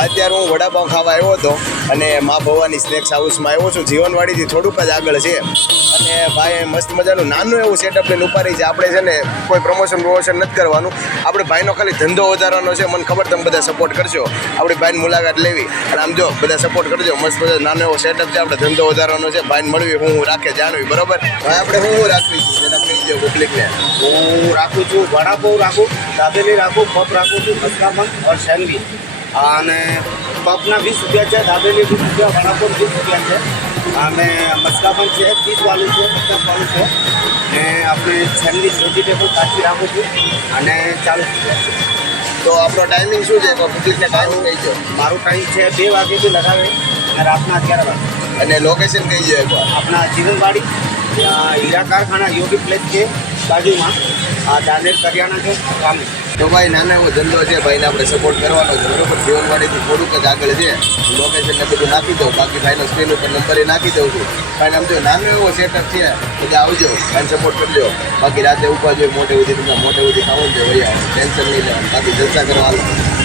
અત્યારે હું વડાપાઉં ખાવા આવ્યો હતો અને મા ભવાની સ્નેક્સ હાઉસમાં આવ્યો છું. જીવનવાડીથી થોડુંક જ આગળ છે અને ભાઈ મસ્ત મજાનું નાનું એવું સેટઅપ લઈને ઉપાડી છે. આપણે છે ને કોઈ પ્રમોશન નથી કરવાનું. આપણે ભાઈનો ખાલી ધંધો વધારવાનો છે. મને ખબર તમે બધા સપોર્ટ કરશો. આપણી ભાઈની મુલાકાત લેવી અને આમ જો બધા સપોર્ટ કરજો. મસ્ત મજા નાનો એવો સેટઅપ છે. આપણે ધંધો વધારવાનો છે. ભાઈને મળવી હું રાખે જાણવી બરાબર. ભાઈ આપણે હું રાખવી છું જેના કહી દો પબ્લિકને. હું રાખું છું વડાપાઉં રાખું, દાબેલી રાખું, પપ રાખું છું, મસ્કાબન और સેન્ડવિચ. અને પપના 20 રૂપિયા છે, દાબેલી 20 રૂપિયા, વડાપાઉં 20 રૂપિયા છે અને મસ્કાબન છે 30 વાળું છે, 50 વાળું છે ને આપણે સેન્ડવિચ વેજીટેબલ કાચી રાખું છું અને 40 રૂપિયા છે. તો આપણો ટાઈમિંગ શું છે પબ્લિકને ટાઈમિંગ કહી દો. મારું ટાઈમ છે 2 વાગ્યાથી લગાવે અને રાતના 11 વાગે. અને લોકેશન કહી દો એકવાર. આપણા જીવનવાડી હીરા કારખાના યોગી પ્લેસ છે બાજુમાં, આ દાનેર કરિયાણા છે સામે. તો ભાઈ નાનો એવો ધંધો છે. ભાઈને આપણે સપોર્ટ કરવાનો છે બરોબર. જીવનવાડીથી થોડુંક જ આગળ છે. લોકેશન ને બધું નાખી દઉં. બાકી ભાઈનો સ્ક્રીન ઉપર નંબર એ નાખી દઉં છું. ભાઈને આમ જો નાનો એવો સેટઅપ છે એટલે આવજો, ભાઈને સપોર્ટ કરજો. બાકી રાતે ઉભા જોઈએ મોટે સુધી તમને મોટે સુધી ખાવાનું છે વૈયા ટેન્શન નહીં લેવાનું. બાકી જલસા કરવા